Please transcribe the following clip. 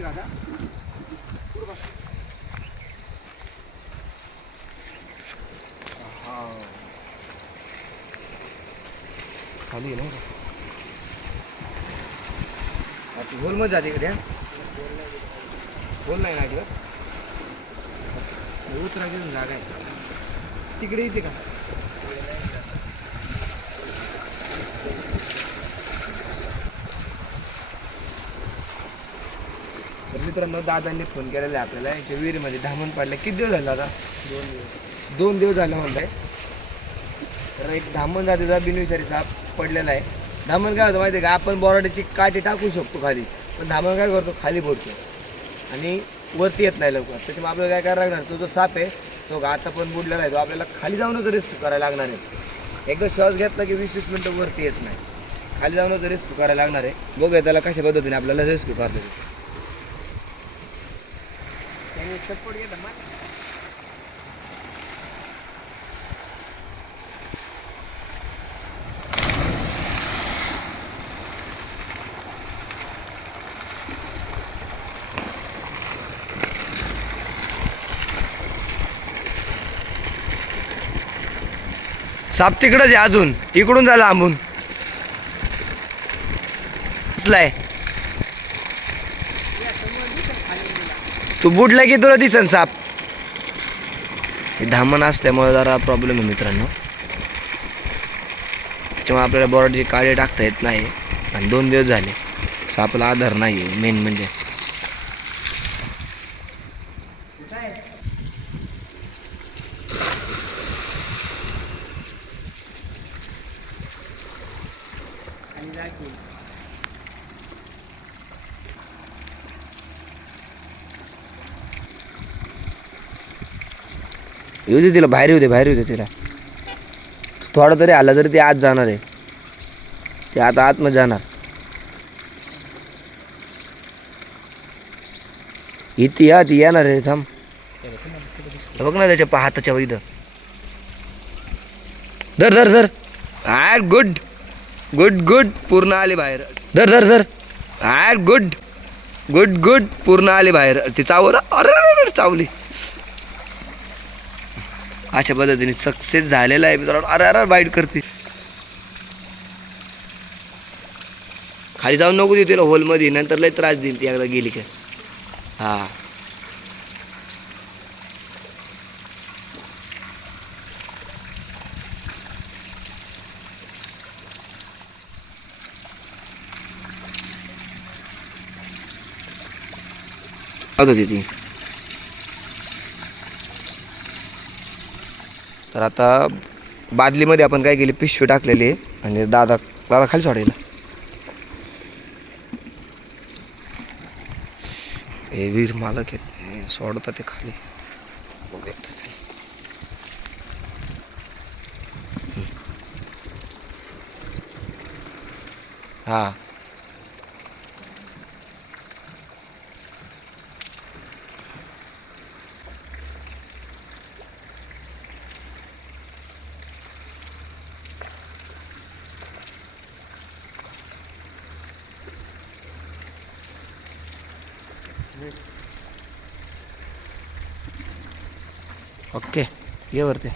बसतोय का आता पुढं बस. हा. खाली आहे ना होलमध्ये जाते का त्या होल नाही ना उतरायची अजून जागा आहे. तिकडे येते का तर मित्रांनो दादांनी फोन केलेला आहे आपल्याला. याच्या विहिरीमध्ये धामण पाडलं. किती दिवस झाला आता दोन दिवस दोन दिवस झाले म्हणताय तर एक धामण जातीचा बिनविषारी साप पडलेला आहे. धामण काय होतं माहिती आहे का? आपण बोराड्याची काठी टाकू शकतो खाली. पण धामण काय करतो? खाली पडतो आणि वरती येत नाही लवकर. त्याच्यामुळे आपल्याला काय करायला लागणार? तो जो साप आहे तो आता पण बुडलेला आहे. तो आपल्याला खाली जाऊनच रिस्क करायला लागणार आहे. एकदा श्वास घेतला की वीस वीस मिनटं वरती येत नाही. खाली जाऊनच रिस्क करायला लागणार आहे. बघूया त्याला कशा पद्धतीने आपल्याला रिस्क करता त्याने सपोर्ट साप तिकडच आहे अजून. इकडून झाला लांबून. दिसलाय. तू बुडला की तुला दिसन साप. हे धामण असल्यामुळे जरा प्रॉब्लेम आहे मित्रांनो. त्याच्यामुळे आपल्याला बॉर्डची काळी टाकता येत नाही. आणि दोन दिवस झाले. सापला आधार नाही आहे मेन म्हणजे येऊ दे तिला बाहेर येऊ दे बाहेर येऊ दे तिला. थोडा तरी आला तरी ते आत जाणार आहे. ते आता आतमध्ये जाणार. इथे या ती येणार आहे थांब. बघ ना त्याच्या पा हाताच्या वर धर धर धर. I good. गुड गुड पूर्ण आले बाहेर. धर धर धर. I good. गुड गुड पूर्ण आले बाहेर. ती चावलं अरे, चावली. अशा पद्धतीने सक्सेस झालेला आहे मित्रांनो. अरे अरे वाईट करते. खाली जाऊन नको देऊ तिला होलमध्ये नंतर लय त्रास देईल ती एकदा गेली का? हा. होती ती तर आता बादलीमध्ये आपण काय केली? पिशवी टाकलेली आहे. आणि दादा दादा खाली सोडायला हे वीर मालक आहेत. सोडतात ते खाली. हां. ओके ये वरती.